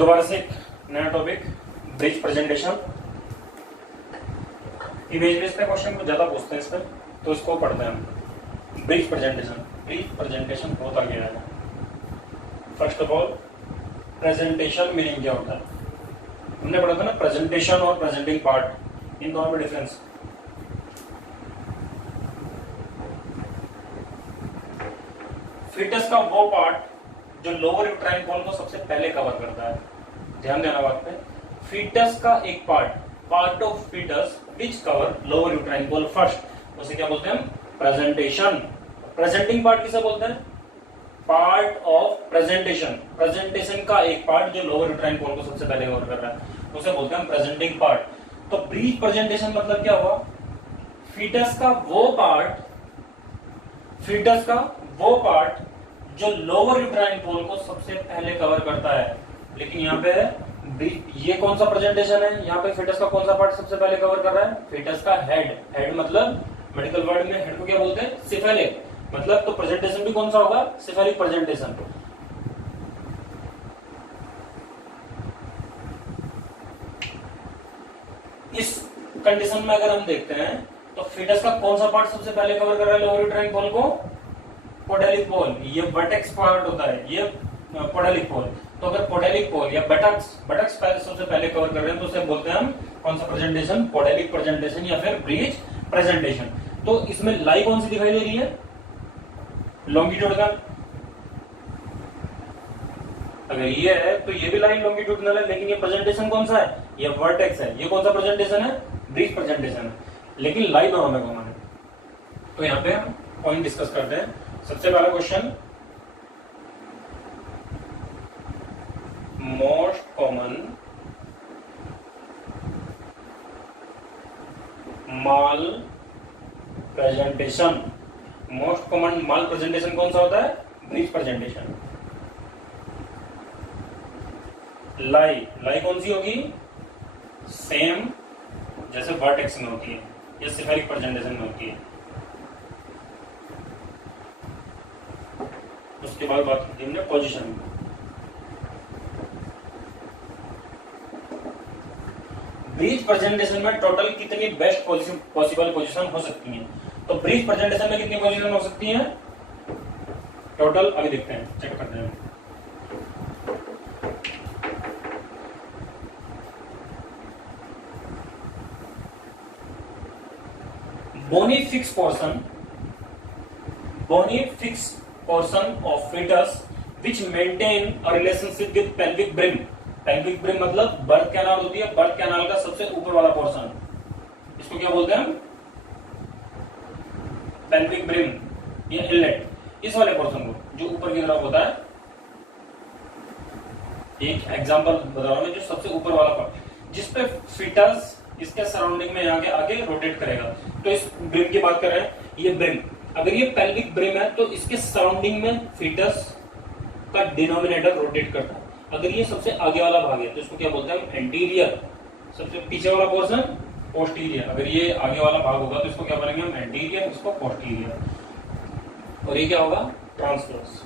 दोबारा से एक नया topic, bridge presentation. Image based पे क्वेश्चन को ज्यादा पूछते हैं इस पर, तो इसको पढ़ते हैं हम। ब्रिज प्रेजेंटेशन, ब्रिज प्रेजेंटेशन होता क्या है? First of all presentation meaning क्या होता है? हमने पढ़ा था ना प्रेजेंटेशन और प्रेजेंटिंग पार्ट, इन दोनों में डिफरेंस। फीटस का वो पार्ट जो लोअर यूट्राइन कॉल को सबसे पहले कवर करता है। ध्यान देना बात पे, फीटस का एक part of foetus which cover lower uterine call first, उसे क्या बोलते हैं हम? प्रेजेंटेशन। प्रेजेंटिंग पार्ट किसे बोलते हैं? Part of presentation. प्रेजेंटेशन का एक पार्ट जो लोअर यूट्राइन कॉल को सबसे पहले कवर कर रहा है, उसे बोलते हैं प्रेजेंटिंग पार्ट। तो ब्रीच प्रेजेंटेशन मतलब क्या हुआ? फीटस का वो पार्ट जो लोअर यूट्राइन कॉल को सबसे पहले कवर करता है। लेकिन यहाँ पे ये कौन सा प्रेजेंटेशन है? यहाँ पे फीटस का कौन सा पार्ट सबसे पहले कवर कर रहा है? फीटस का हेड। हेड मतलब मेडिकल वर्ड में हेड को क्या बोलते हैं? सिफेलिक। मतलब तो प्रेजेंटेशन भी कौन सा होगा? Cephalic presentation. इस कंडीशन में अगर हम देखते हैं तो फीटस का कौन सा पार्ट सबसे पहले कवर कर रहा है लोअर यूट्राइन कॉल को? पोडेलिक पोल। ये वर्टेक्स पार्ट होता है, ये पोडेलिक पोल। तो अगर पोडेलिक पोल या बटक्स सबसे पहले कवर कर रहे हैं तो उसे बोलते हैं हम कौन सा प्रेजेंटेशन? पोडेलिक प्रेजेंटेशन या फिर ब्रीच प्रेजेंटेशन। तो इसमें लाई कौन सी दिखाई दे रही है? लॉन्गिट्यूडनल। अगर ये है तो ये भी लाइन लॉन्गिट्यूडनल है, लेकिन ये प्रेजेंटेशन कौन सा है? ये वर्टेक्स है। ये कौन सा प्रेजेंटेशन है? ब्रीच प्रेजेंटेशन है, लेकिन लाई दोनों में कॉमन है। तो यहाँ पे हम पॉइंट डिस्कस करते हैं। सबसे पहला क्वेश्चन, मोस्ट कॉमन माल प्रेजेंटेशन। मोस्ट कॉमन माल प्रेजेंटेशन कौन सा होता है? Breech presentation. लाई कौन सी होगी? सेम जैसे वर्टेक्स में होती है या सिफेरिक प्रेजेंटेशन में होती है। उसके बाद बात करते हैं पोजीशन। ब्रीच प्रेजेंटेशन में टोटल कितनी बेस्ट पॉसिबल पोजीशन हो सकती हैं? तो ब्रीच प्रेजेंटेशन में कितनी पोजीशन हो सकती हैं टोटल? अभी देखते हैं, चेक करते हैं। बोनी fix portion of fetus which maintain a relationship with pelvic brim। pelvic brim मतलब बर्थ कैनाल होती है, बर्थ कैनाल का सबसे ऊपर वाला पोर्शन, इसको क्या बोलते हैं हम? pelvic brim या इनलेट। इस वाले पोर्शन को जो ऊपर की तरफ होता है, एक एग्जांपल बता रहा हूं मैं, जो सबसे ऊपर वाला पार्ट जिसपे फीटस इसके सराउंडिंग में आगे रोटेट करेगा। तो इस ब्रिम की बात कर रहे हैं, ये ब्रिम। अगर ये पेल्विक ब्रिम है तो इसके सराउंडिंग में फीटस का डिनोमिनेटर रोटेट करता है। अगर ये सबसे आगे वाला भाग है तो इसको क्या बोलते हैं? एंटीरियर। सबसे पीछे वाला पोर्शन पोस्टीरियर। अगर ये आगे वाला भाग होगा तो इसको क्या बोलेंगे हम? एंटीरियर, इसको पोस्टीरियर। और ये क्या होगा? ट्रांसवर्स।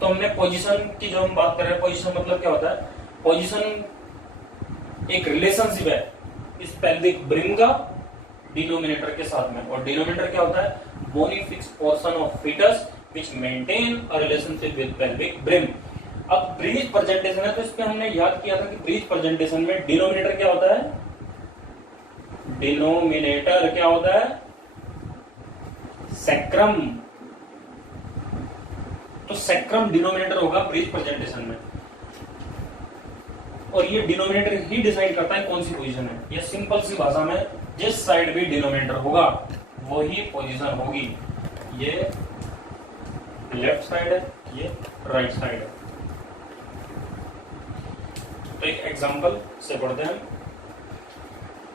तो हमने पोजीशन की जो हम बात कर रहे हैं, पोजीशन मतलब क्या होता है? पोजीशन एक रिलेशनशिप है इस पेल्विक ब्रिम का डिनोमिनेटर के साथ में। और डिनोमिनेटर क्या होता है? Bony fix portion of fetus which maintain a relationship with pelvic brim. अब ब्रीच प्रेजेंटेशन है तो इसमें हमने याद किया था कि ब्रीच प्रेजेंटेशन में डिनोमिनेटर क्या होता है? डिनोमिनेटर क्या होता है? सैक्रम। तो सैक्रम डिनोमिनेटर होगा ब्रीच प्रेजेंटेशन में, और ये डिनोमिनेटर ही डिसाइड करता है कौन सी पोजीशन है। ये सिंपल सी भाषा में, जिस साइड भी डिनोमिनेटर होगा वही पोजीशन होगी। ये लेफ्ट साइड है, ये राइट साइड है। तो एक एग्जांपल से पढ़ते हैं।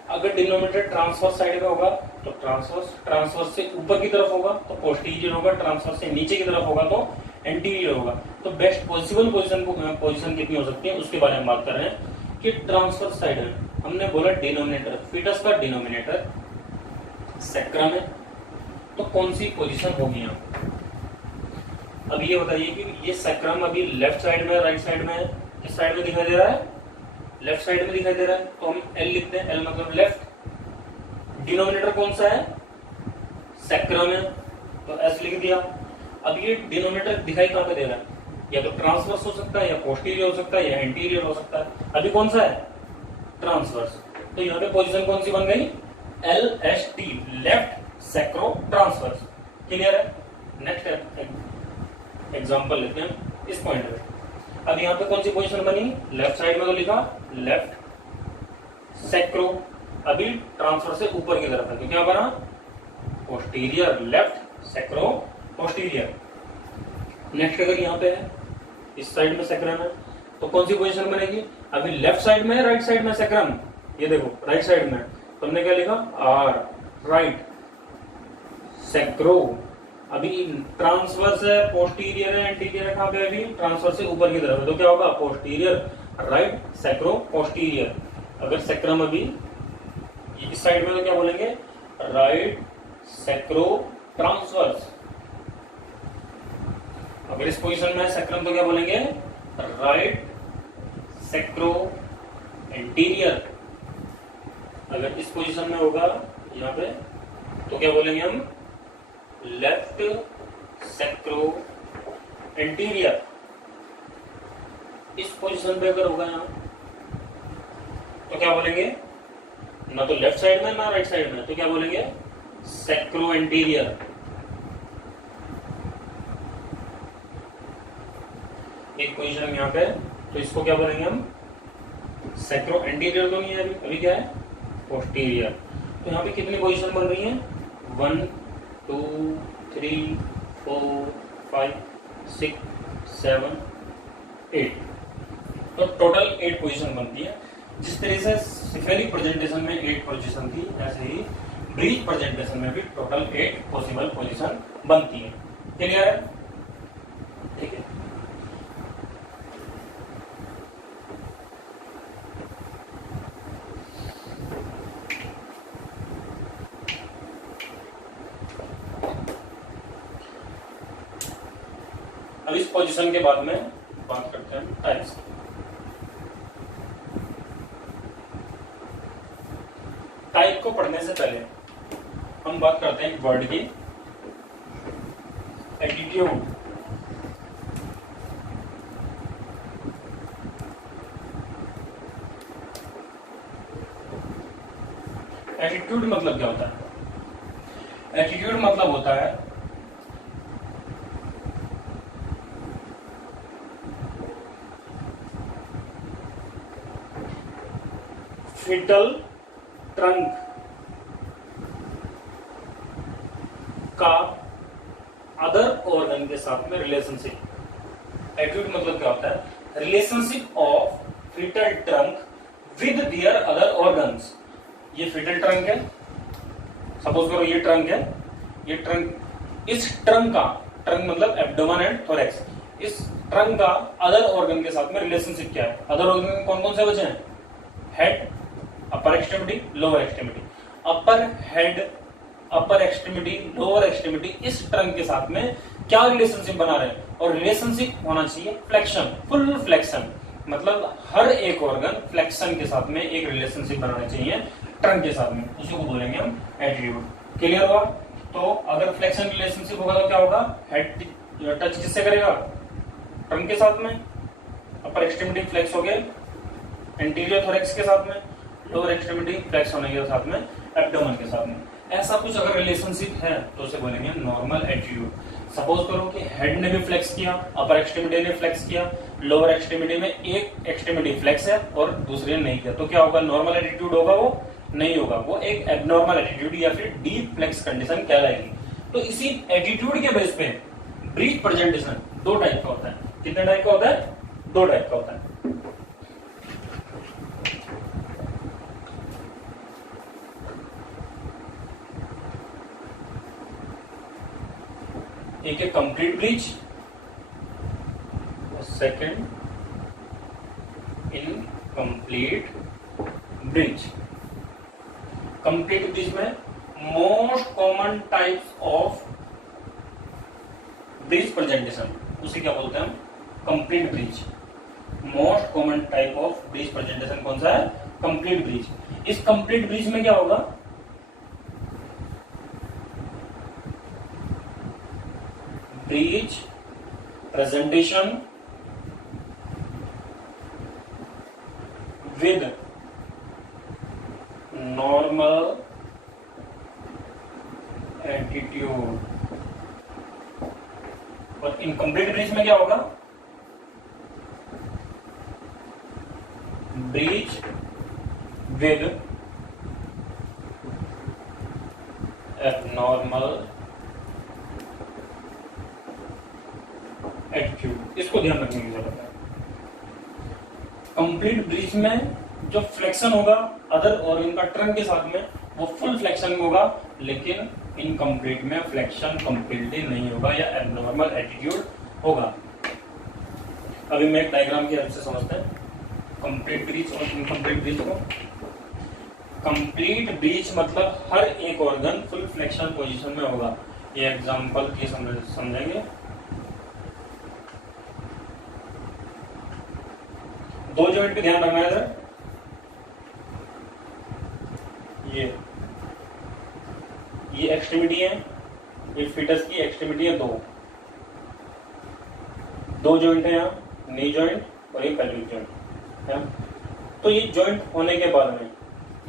अगर डिनोमिनेटर ट्रांसवर्स साइड में होगा तो ट्रांसवर्स से ऊपर की तरफ होगा तो पोस्टीरियर होगा, ट्रांसवर्स से नीचे की तरफ होगा तो एंटीरियर होगा। तो बेस्ट पॉसिबल पोजीशन कितनी हो सकती है उसके बारे में बात कर रहे हैं कि ट्रांसवर्स साइड है। हमने बोला डिनोमिनेटर, फीटस का डिनोमिनेटर सैक्रम है, तो कौन सी पोजीशन होगी यहाँ? अब ये बताइए कि ये सैक्रम अभी लेफ्ट साइड में राइट साइड में है? किस साइड में दिखाई दे रहा है? लेफ्ट साइड में दिखाई दे रहा है, तो हम एल लिखते हैं, एल मतलब लेफ्ट। डिनोमिनेटर कौन सा है? सैक्रम है, तो एस लिख दिया। अब ये डिनोमिनेटर दिखाई कहां पे दे रहा है? या तो ट्रांसवर्स हो सकता है, या पोस्टीरियर हो सकता है, या एंटीरियर हो सकता है। अभी कौन सा है? ट्रांसवर्स। तो यहाँ पे पोजीशन कौन सी बन गई? L S T, left sacro transverse. Clear है? नेक्स्ट एग्जांपल लेते हैं इस पॉइंट पे। अब यहाँ पे कौन सी पोजीशन बनी? लेफ्ट साइड में तो लिखा लेफ्ट सैक्रो, अभी ट्रांसफर से ऊपर की तरफ है, तो क्या बना? Posterior, left sacro posterior. Next अगर यहाँ पे है, इस साइड में सैक्रम है, तो कौन सी पोजीशन बनेगी? अभी लेफ्ट साइड में, राइट साइड में सैक्रम, ये देखो राइट साइड में, तो हमने क्या लिखा? R, right sacro. अभी ट्रांसवर्स है, पोस्टीरियर है, एंटीरियर है, कहां पे? अभी ट्रांसवर्स से ऊपर की तरफ है, तो क्या होगा? Posterior, right sacro posterior. अगर सैक्रम अभी इस साइड में, तो क्या बोलेंगे? Right sacro transverse. अगर इस पोजीशन में है सैक्रम, तो क्या बोलेंगे? Right sacro anterior. अगर इस पोजीशन में होगा यहाँ पे, तो क्या बोलेंगे हम? Left sacro anterior. इस पोजीशन पे अगर होगा यहाँ, तो क्या बोलेंगे? ना तो लेफ्ट साइड में ना राइट साइड में, तो क्या बोलेंगे? Sacro anterior. एक पोजीशन यहाँ पे, तो इसको क्या बोलेंगे हम? सैक्रो एंटीरियर तो नहीं है अभी क्या है? पोस्टीरियर। तो यहाँ पे कितनी पोजीशन बन रही है? 1 2 3 4 5 6 7 8। तो टोटल 8 पोजीशन बनती है। जिस तरह से सिफेलिक प्रेजेंटेशन में 8 पोजीशन थी, ऐसे ही ब्रीच प्रेजेंटेशन में भी टोटल 8 पॉसिबल पोजीशन बनती है। क्लियर है? ठीक है। अब इस पोजीशन के बाद में बात करते हैं टाइप्स की। टाइप को पढ़ने से पहले हम बात करते हैं वर्ड की। एटीट्यूड, एटीट्यूड मतलब क्या होता है? एटीट्यूड मतलब होता है फीटल ट्रंक का अदर ऑर्गन के साथ में रिलेशनशिप। एटीट्यूड मतलब क्या होता है? Relationship of foetal trunk with their other organs. ये फीटल ट्रंक है, सपोज करो ये ट्रंक है, ये ट्रंक, इस ट्रंक का, ट्रंक मतलब एब्डोमेन एंड थोरैक्स, इस ट्रंक का अदर ऑर्गन के साथ में रिलेशनशिप क्या है? अदर ऑर्गन कौन कौन से बचे हैं? हेड, अपर एक्सट्रीमिटी, लोअर एक्सट्रीमिटी। अपर हेड, अपर एक्सट्रीमिटी, लोअर एक्सट्रीमिटी, इस ट्रंक के साथ में क्या रिलेशनशिप बना रहे हैं? और रिलेशनशिप होना चाहिए फ्लेक्शन, फुल फ्लेक्शन, मतलब हर एक ऑर्गन फ्लेक्शन के साथ में एक रिलेशनशिप बनाना चाहिए ट्रंक के साथ में, उसी को बोलेंगे हम एटीट्यूड। क्लियर हुआ? तो अगर फ्लेक्शन रिलेशनशिप होगा तो क्या होगा? हेड टच किससे करेगा? ट्रंक के साथ में, अपर एक्सट्रीमिटी फ्लेक्स हो गया एंटीरियर थोरैक्स के साथ में, लोअर एक्सट्रीमिटी फ्लेक्स होने के साथ में एब्डोमेन के साथ में। ऐसा कुछ अगर रिलेशनशिप है तो उसे बोलेंगे नॉर्मल एटीट्यूड। सपोज करो कि हेड ने भी फ्लेक्स किया, अपर एक्सट्रीमिटी ने फ्लेक्स किया, लोअर एक्सट्रीमिटी में एक एक्सट्रीमिटी फ्लेक्स है और दूसरे ने नहीं किया, तो क्या होगा? नॉर्मल एटीट्यूड होगा? वो नहीं होगा, वो एक एबनॉर्मल एटीट्यूड या फिर डीप फ्लेक्स कंडीशन कहलाएगी। तो इसी एटीट्यूड के बेस पे ब्रीच प्रेजेंटेशन 2 टाइप का होता है। कितने टाइप का होता है? 2 टाइप का होता है। एक है complete breech, second incomplete breech. Complete breech में most common types of breech presentation, उसे क्या बोलते हैं हम? Complete breech. Most common type of breech presentation कौन सा है? Complete breech. इस कंप्लीट ब्रीच में क्या होगा? Breech presentation with normal attitude. और इनकम्प्लीट ब्रीच में क्या होगा? Breech with abnormal attitude. इसको ध्यान रखने की जरूरत है। कंप्लीट ब्रीच में जो फ्लेक्शन होगा अदर ऑर्गन का ट्रंक के साथ में, वो फुल फ्लेक्शन होगा, लेकिन इनकम्प्लीट में फ्लेक्शन कंप्लीटली नहीं होगा या एबनॉर्मल एटीट्यूड होगा। अभी मैं एक डायग्राम की हेल्प से समझते हैं कंप्लीट ब्रीच और इनकम्प्लीट ब्रीच को। कंप्लीट ब्रीच मतलब हर एक ऑर्गन फुल फ्लेक्शन पोजीशन में होगा। ये एग्जांपल की समझेंगे। दो जॉइंट पे ध्यान रखना है इधर। ये एक्सट्रीमिटी है, ये फिटस की एक्सट्रीमिटी है। दो जॉइंट है यहाँ, नी जॉइंट और ये पेल्विक जॉइंट है। तो ये जॉइंट होने के बाद में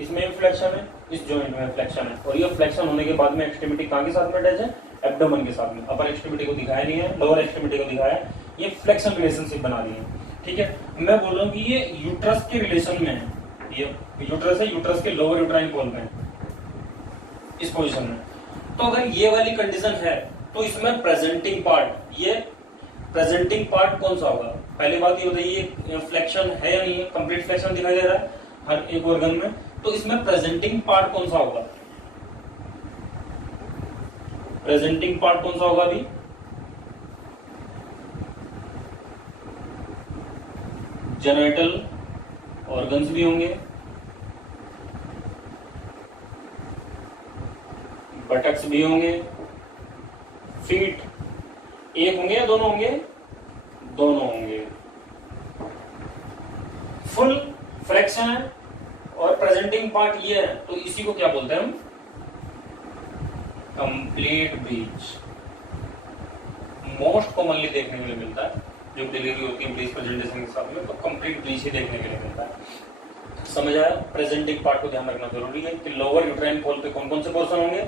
इसमें भी फ्लेक्शन है, इस जॉइंट में फ्लेक्शन है, और ये फ्लेक्शन होने के बाद में एक्सट्रीमिटी कहाँ के साथ में अटैच है? एब्डोमेन के साथ में। अपर एक्सट्रीमिटी को दिखाया नहीं है, लोअर एक्सट्रीमिटी को दिखाया है। ये फ्लेक्शन रिलेशनशिप बना दी है। ठीक है, मैं बोल रहा हूँ कि ये यूट्रस के रिलेशन में है। ये यूट्रस है, यूट्रस के लोअर यूट्राइन कॉल में इस पोजीशन में। तो अगर ये वाली कंडीशन है तो इसमें प्रेजेंटिंग पार्ट, ये प्रेजेंटिंग पार्ट कौन सा होगा? पहली बात ये बताइए फ्लेक्शन है या नहीं है? कंप्लीट फ्लेक्शन दिखाई दे रहा है हर एक ऑर्गन में, तो इसमें प्रेजेंटिंग पार्ट कौन सा होगा? प्रेजेंटिंग पार्ट कौन सा होगा? अभी जेनिटल ऑर्गन्स भी होंगे, बटक्स भी होंगे, फीट एक होंगे या दोनों होंगे? दोनों होंगे। फुल फ्लेक्शन है और प्रेजेंटिंग पार्ट ये है, तो इसी को क्या बोलते हैं हम? Complete breech. मोस्ट कॉमनली देखने के लिए मिलता है जो डिलीवरी होती है ब्रीच प्रेजेंटेशन के साथ में, तो कंप्लीट ब्रीच ही देखने के लिए मिलता है। समझ आया? प्रेजेंटिंग पार्ट को ध्यान रखना जरूरी है कि लोअर यूट्राइन कॉल पे कौन कौन से पोर्शन होंगे?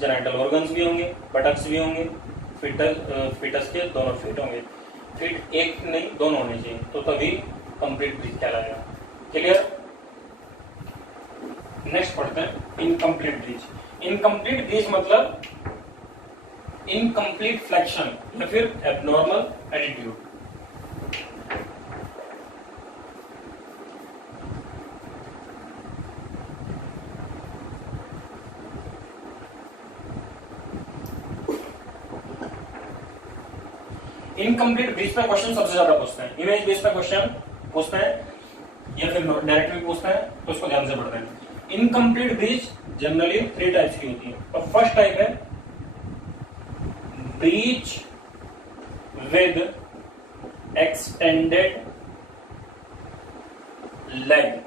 जेनिटल ऑर्गन्स भी होंगे, बटक्स भी होंगे, फीटस के दोनों फीट होंगे। फीट एक नहीं दोनों होने चाहिए, तो तभी कंप्लीट ब्रीच कहलाएगा। क्लियर? नेक्स्ट पढ़ते हैं इनकम्प्लीट ब्रीच। इनकम्प्लीट ब्रीच मतलब इनकम्प्लीट फ्लेक्शन या फिर एबनॉर्मल एटीट्यूड। इनकम्प्लीट ब्रीच पे क्वेश्चन सबसे ज्यादा पूछते हैं। इमेज बेस पे क्वेश्चन पूछते हैं या फिर डायरेक्ट भी पूछते हैं, तो इसको ध्यान से पढ़ते हैं। इनकम्प्लीट ब्रीच जनरली 3 टाइप्स की होती है। तो फर्स्ट टाइप है breach with extended leg.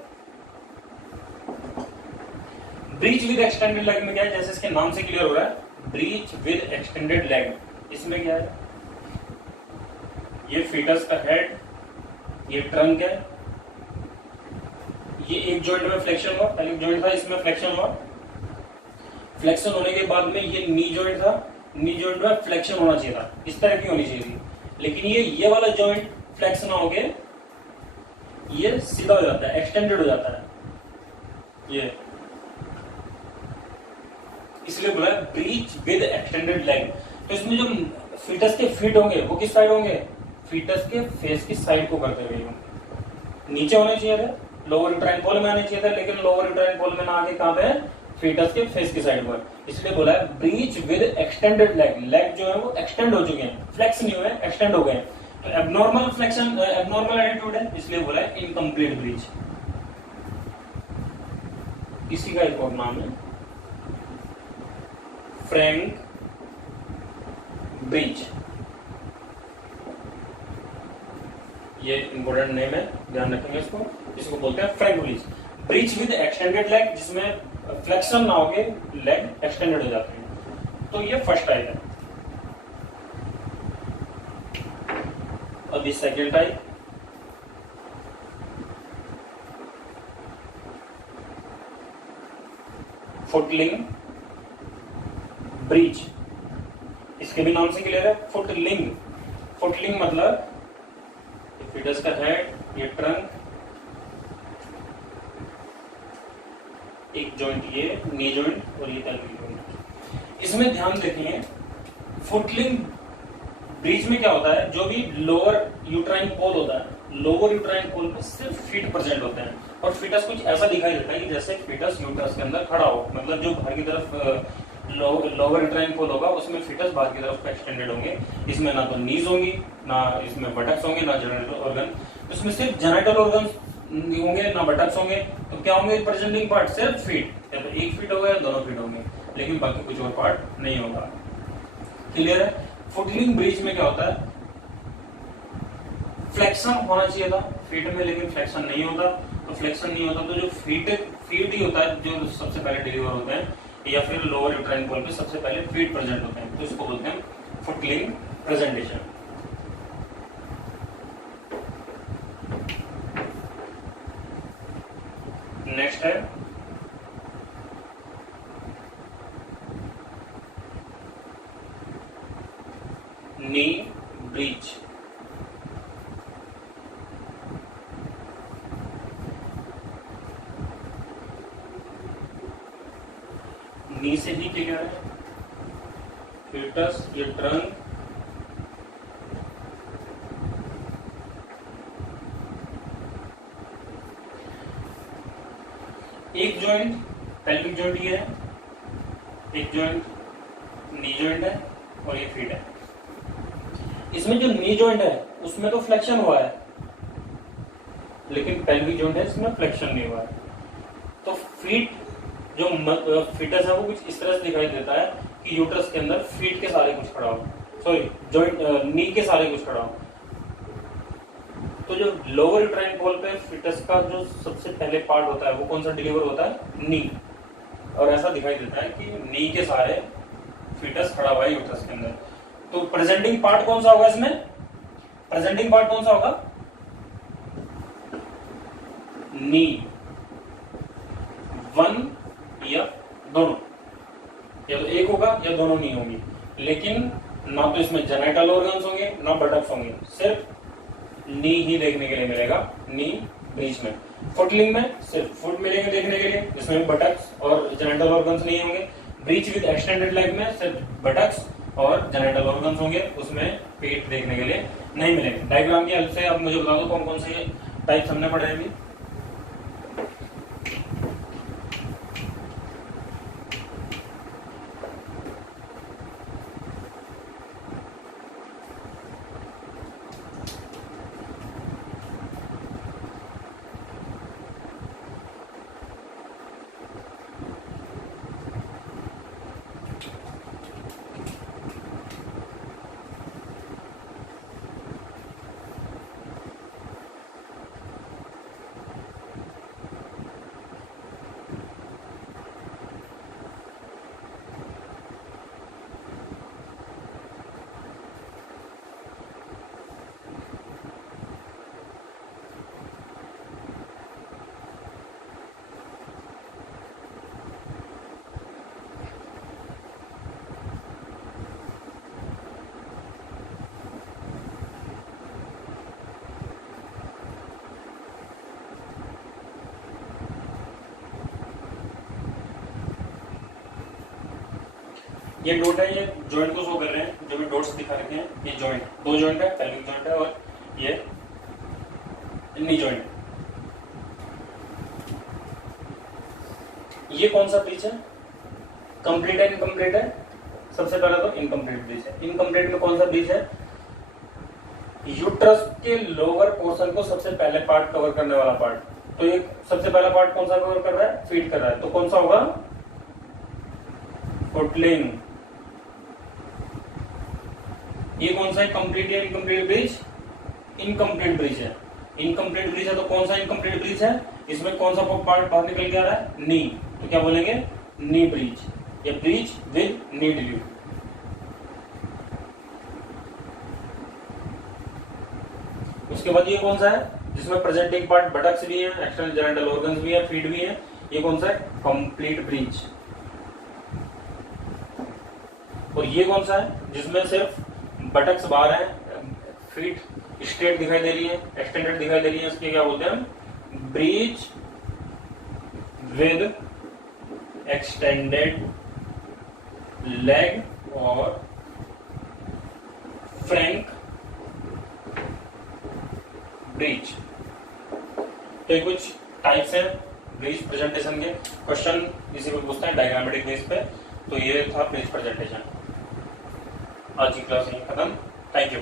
Breach with extended leg में क्या है? जैसे इसके नाम से क्लियर हो रहा है, ब्रीच विद एक्सटेंडेड लेग। इसमें क्या है? ये फीटस का हेड, ये ट्रंक है, ये एक जॉइंट में फ्लेक्शन हुआ, पहले जॉइंट था इसमें फ्लेक्शन हुआ, फ्लेक्शन होने के बाद में ये नी जॉइंट था, नी जॉइंट में फ्लेक्शन होना चाहिए था, इस तरह की होनी चाहिए थी, लेकिन ये वाला जॉइंट फ्लेक्स ना होके ये सीधा हो जाता है, एक्सटेंडेड हो जाता है ये, इसलिए बोला ब्रीच विद एक्सटेंडेड लेग। तो इसमें जो फीटस के फीट होंगे वो किस साइड होंगे? फीटस के फेस की साइड को करते हुए होंगे। नीचे होने चाहिए थे, लोअर यूट्राइन कॉल में आने चाहिए थे, लेकिन लोअर यूट्राइन कॉल में ना आके कहां पे? फीटस के फेस की साइड पर। इसलिए बोला है breach with extended leg. Leg जो है वो एक्सटेंड हो चुके हैं, फ्लेक्स नहीं हुए, एक्सटेंड हो गए। तो एबनॉर्मल फ्लेक्शन, एबनॉर्मल एटीट्यूड है, इसलिए बोला है इनकम्प्लीट ब्रीच। इसी का एक और नाम है फ्रैंक ब्रीच। ये इंपॉर्टेंट नेम है, ध्यान रखेंगे इसको। इसको बोलते हैं frank breech. Breach with extended leg, जिसमें फ्लेक्शन ना होके लेग एक्सटेंडेड हो जाते हैं। तो ये फर्स्ट टाइप है। अभी सेकेंड टाइप, फुटलिंग ब्रीच। इसके भी नाम से क्लियर है, फुटलिंग। फुटलिंग मतलब फीटस का हेड, ये ट्रंक, एक जॉइंट ये नी जॉइंट और ये पेल्विक जॉइंट। इसमें ध्यान देखेंगे, फुटलिंग ब्रीच में क्या होता है, जो भी लोअर यूट्राइन पोल होता है, लोअर यूट्राइन पोल पे सिर्फ फीट प्रेजेंट होते हैं और फीटस कुछ ऐसा दिखाई देता है कि जैसे फीटस यूट्रस के अंदर खड़ा हो। मतलब जो बाहर की तरफ लोअर यूट्राइन पोल होगा उसमें फीटस बाहर की तरफ एक्सटेंडेड होंगे। इसमें ना तो नीज होंगी, ना इसमें बटक्स होंगे, ना जेनिटल ऑर्गन। इसमें सिर्फ जेनिटल ऑर्गन होंगे, ना बटक्स होंगे। तो क्या होंगे प्रेजेंटिंग पार्ट, सिर्फ फीट, या तो एक फीट होगा या दोनों फीट होंगे, लेकिन बाकी कुछ और पार्ट नहीं होगा। क्लियर है। फुटलिंग ब्रीच में क्या होता है, फ्लेक्शन होना चाहिए था फीट में, लेकिन फ्लेक्शन नहीं होता। तो फ्लेक्शन नहीं होता तो जो फीट ही होता है जो सबसे पहले डिलीवर होते हैं, या फिर लोअर यूट्राइन पोल पे सबसे पहले फीट प्रेजेंट होते हैं। तो इसको बोलते हैं फुटलिंग प्रेजेंटेशन। नेक्स्ट है नी ब्रीच। नी से ही क्या है, फीटस, ये ट्रंक, एक जॉइंट पेल्विक जॉइंट ये है, एक जॉइंट नी जॉइंट है और ये फीट है। इसमें जो नी जॉइंट है उसमें तो फ्लेक्शन हुआ है, लेकिन पेल्विक जॉइंट है इसमें फ्लेक्शन नहीं हुआ है। तो फीट जो फीटस है वो कुछ इस तरह से दिखाई देता है कि यूट्रस के अंदर फीट के सारे कुछ खड़ा हो, सॉरी जॉइंट नी के सारे कुछ खड़ा हो। तो जो लोअर यूट्राइन पोल पे फीटस का जो सबसे पहले पार्ट होता है वो कौन सा डिलीवर होता है, नी। और ऐसा दिखाई देता है कि नी के सारे फीटस खड़ा हुआ है यूट्रस के अंदर। तो प्रेजेंटिंग पार्ट कौन सा होगा इसमें, प्रेजेंटिंग पार्ट कौन सा होगा, नी, वन या दोनों, या तो एक होगा या दोनों नहीं होंगी। लेकिन ना तो इसमें जेनिटल ऑर्गन्स होंगे ना बटक्स होंगे, सिर्फ नी ही देखने के लिए मिलेगा नी ब्रीच में। फुटलिंग में सिर्फ फुट मिलेंगे देखने के लिए, जिसमें बटक्स और जेनिटल ऑर्गन्स नहीं होंगे। ब्रीच विद एक्सटेंडेड लेग में सिर्फ बटक्स और जेनिटल ऑर्गन्स होंगे, उसमें पेट देखने के लिए नहीं मिलेंगे। डायग्राम की हेल्प से अब मुझे बता दो कौन कौन से टाइप्स हमने पढ़े हैं अभी। ये डॉट है, ये जॉइंट को शो कर रहे हैं, जो भी डॉट्स दिखा रखे हैं ये जॉइंट, दो जॉइंट है, पेल्विक जॉइंट है और ये नी जॉइंट। ये कौन सा ब्रीच है, कंप्लीट है इनकम्प्लीट है, सबसे पहले तो इनकम्प्लीट ब्रीच है। इनकम्प्लीट में कौन सा ब्रीच है, यूट्रस के लोअर पोर्शन को सबसे पहले पार्ट कवर करने वाला पार्ट। तो ये सबसे पहला पार्ट कौन सा कवर कर रहा है, फीड कर रहा है, तो कौन सा होगा, फुटलिंग। ये कौन सा है, कंप्लीट या इनकम्प्लीट ब्रीच, इनकम्प्लीट ब्रिज है। इनकम्प्लीट ब्रिज है तो कौन सा इनकम्प्लीट ब्रिज है, इसमें कौन सा पार्ट बाहर निकल के आ रहा है, नी, तो क्या बोलेंगे, नी ब्रिज, या ब्रिज विद नी ड्यू। उसके बाद ये कौन सा है जिसमें प्रेजेंटिंग पार्ट बटक्स भी है, एक्सटर्नल जेनिटल ऑर्गन्स भी है, फीट भी है, ये कौन सा है, कंप्लीट ब्रिज। और ये कौन सा है जिसमें सिर्फ बटक्स बाहर है, फीट स्ट्रेट दिखाई दे रही है, एक्सटेंडेड दिखाई दे रही है, इसके क्या बोलते हैं, ब्रिज विद एक्सटेंडेड लेग और फ्रैंक ब्रिज। तो कुछ टाइप्स हैं ब्रिज प्रेजेंटेशन के, क्वेश्चन इसी को पूछते हैं डायग्रामेटिक बेस पे। तो ये था ब्रिज प्रेजेंटेशन। आज की क्लास यहीं खत्म। Thank you.